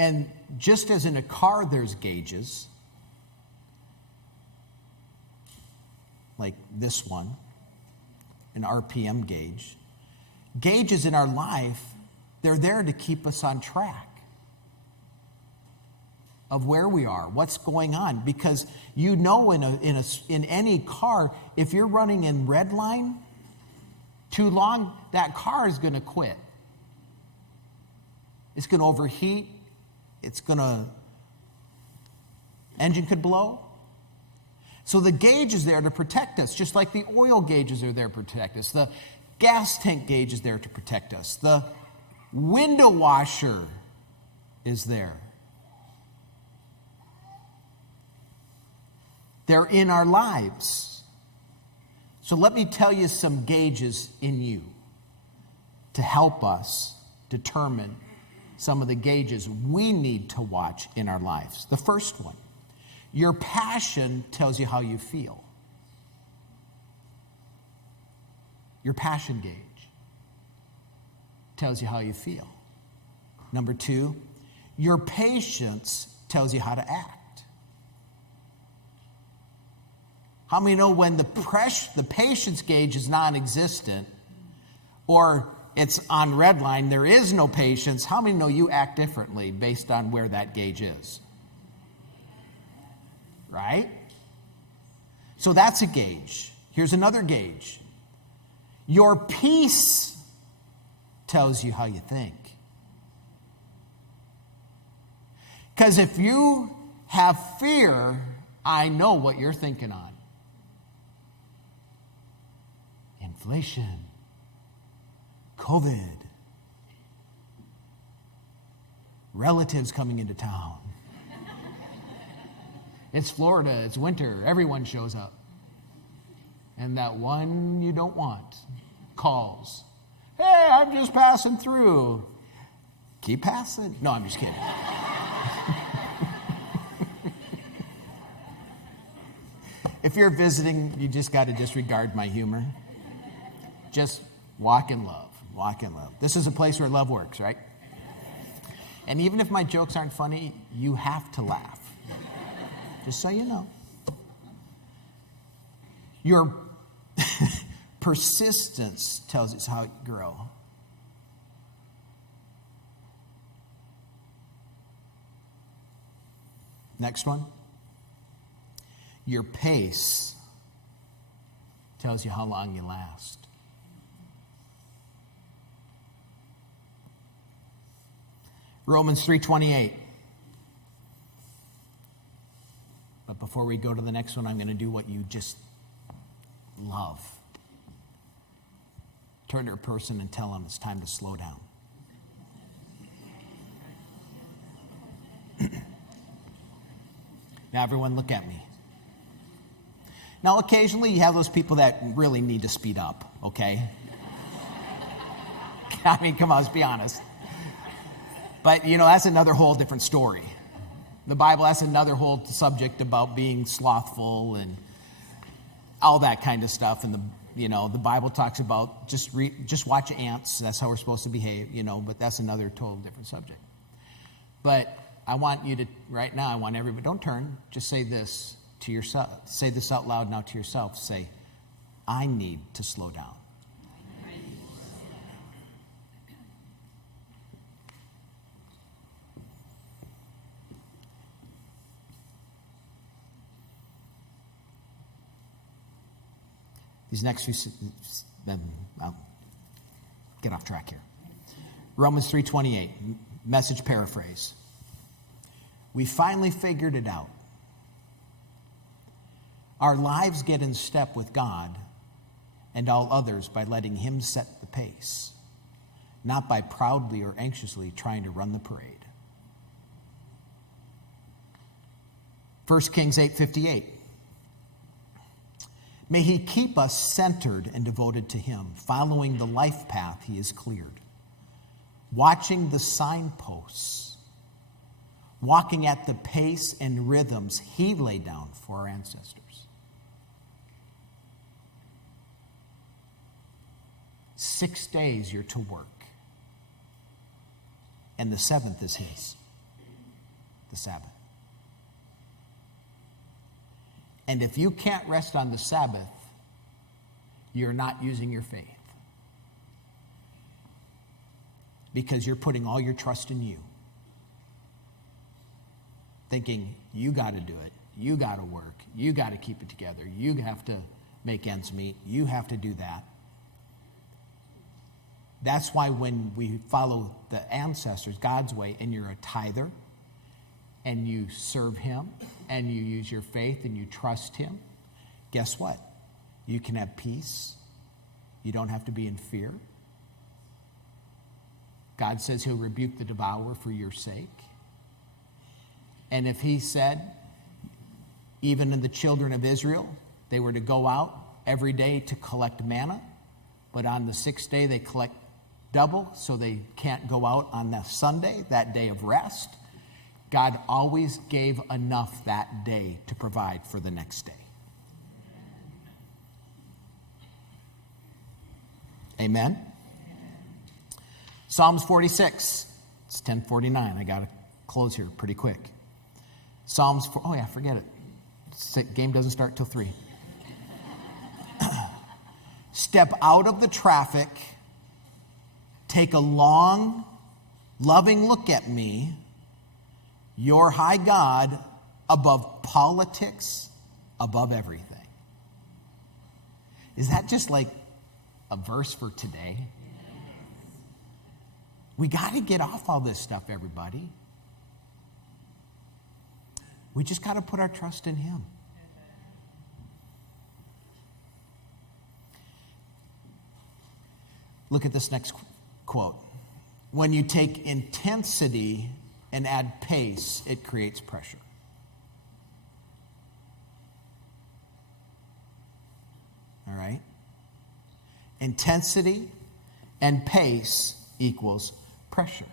And just as in a car there's gauges, like this one, an RPM gauge, gauges in our life, they're there to keep us on track of where we are, what's going on. Because you know in any car, if you're running in red line too long, that car is going to quit. It's going to overheat. Engine could blow. So the gauge is there to protect us, just like the oil gauges are there to protect us. The gas tank gauge is there to protect us. The window washer is there. They're in our lives. So let me tell you some gauges in you to help us determine some of the gauges we need to watch in our lives. The first one, your passion tells you how you feel. Your passion gauge tells you how you feel. Number two, your patience tells you how to act. How many know when the patience gauge is non-existent or it's on red line, there is no patience? How many know you act differently based on where that gauge is? Right? So that's a gauge. Here's another gauge. Your peace tells you how you think. Because if you have fear, I know what you're thinking on. Inflation, COVID, relatives coming into town. It's Florida, it's winter, everyone shows up. And that one you don't want calls. Hey, I'm just passing through. Keep passing. No, I'm just kidding. If you're visiting, you just got to disregard my humor. Just walk in love. Walk in love. This is a place where love works, right? And even if my jokes aren't funny, you have to laugh. Just so you know. Your persistence tells us how you grow. Next one. Your pace tells you how long you last. Romans 3:28. But before we go to the next one, I'm going to do what you just love. Turn to a person and tell them it's time to slow down. Now, everyone, look at me. Now, occasionally you have those people that really need to speed up, okay? I mean, come on, let's be honest. But, that's another whole different story. The Bible has another whole subject about being slothful and all that kind of stuff. And, the Bible talks about just watch ants. That's how we're supposed to behave, but that's another total different subject. But I want you to, right now, I want everybody, don't turn, just say this to yourself. Say this out loud now to yourself. Say, I need to slow down. These next few, then I'll get off track here. Romans 3:28, Message paraphrase. We finally figured it out. Our lives get in step with God and all others by letting Him set the pace, not by proudly or anxiously trying to run the parade. 1 Kings 8:58. May He keep us centered and devoted to Him, following the life path He has cleared, watching the signposts, walking at the pace and rhythms He laid down for our ancestors. 6 days you're to work, and the seventh is His. the Sabbath. And if you can't rest on the Sabbath, you're not using your faith. Because you're putting all your trust in you. Thinking, you got to do it. You got to work. You got to keep it together. You have to make ends meet. You have to do that. That's why when we follow the ancestors, God's way, and you're a tither, and you serve him, and you use your faith, and you trust him, guess what? You can have peace. You don't have to be in fear. God says he'll rebuke the devourer for your sake. And if he said, even in the children of Israel, they were to go out every day to collect manna, but on the sixth day they collect double, so they can't go out on that Sunday, that day of rest. God always gave enough that day to provide for the next day. Amen? Psalms 46. It's 10:49. I got to close here pretty quick. Forget it. Game doesn't start till 3. Step out of the traffic. Take a long, loving look at me, your high God, above politics, above everything. Is that just like a verse for today? We got to get off all this stuff, everybody. We just got to put our trust in him. Look at this next quote. When you take intensity and add pace, it creates pressure. All right? Intensity and pace equals pressure.